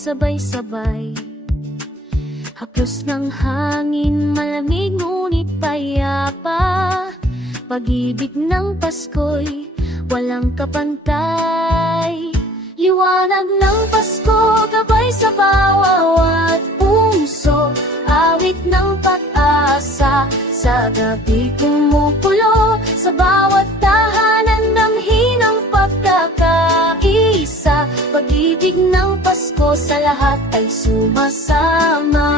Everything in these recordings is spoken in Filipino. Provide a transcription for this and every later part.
nagsabay-sabay. Haplos ng hangin, malamig ngunit payapa. Pag-ibig ng Pasko'y walang kapantay. Liwanag ng Pasko, gabay sa bawat puso. Awit ng pag-asa, sa gabi kumukulo. Sa bawat tahanan, damhin ang pagkakaisa. Pag-ibig ng Pasko sa lahat ay sumasama.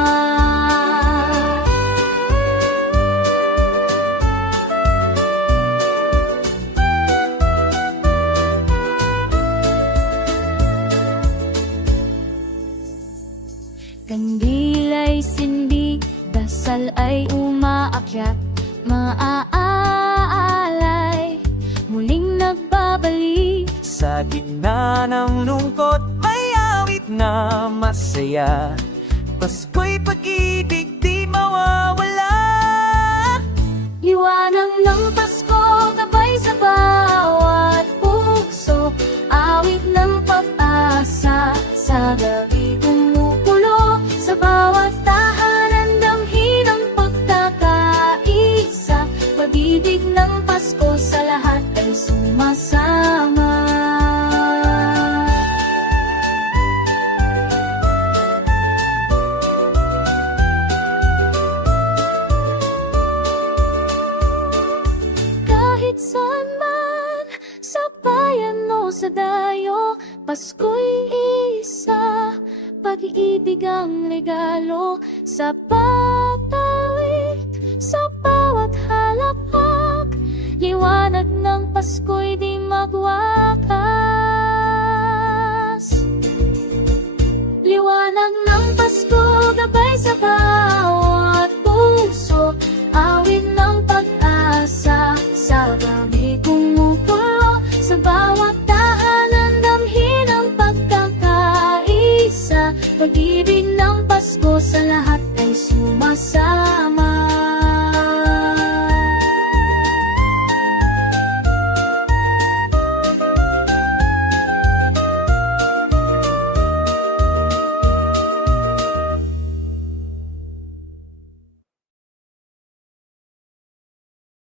Kandil ay sindi, dasal ay umaakyat, maaalay, muling nagbabalik. Sa gitna ng lungkot, may awit na masaya. Pasko'y pag-ibig di mawawala. Liwanag ng Pasko, gabay sa bawat puso. Awit ng pag-asa, sa gabi kumukulo. Sa bawat tahanan, damhin ang pagkakaisa. Pag-ibig ng Pasko sa lahat ay sumasama. Kahit saan man, sa bayan o sa dayo, Pasko'y isa. Pag-ibig ang regalo sa pagtawid, sa bawat halakhak. Liwanag ng Pasko'y di magwakas. Liwanag ng Pasko, gabay sa